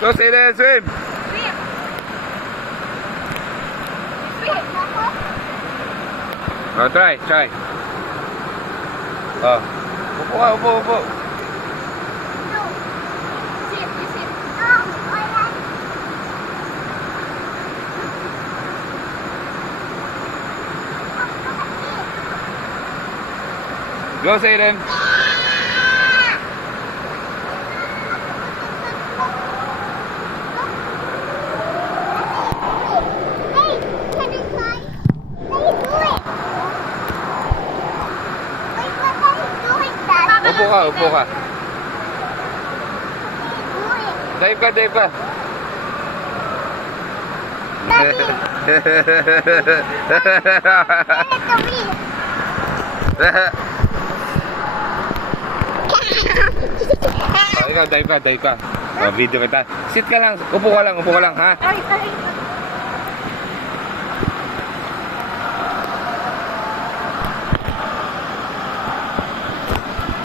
Go, say there, swim. Swim. Swim. Oh, try. Oh. Upo. No. Sit, you sit. Go, say then. Upo ka. Dive ka. Ikaw, dive ka. Oh, video kita. Sit ka lang. Upo ka lang, ha? Ay.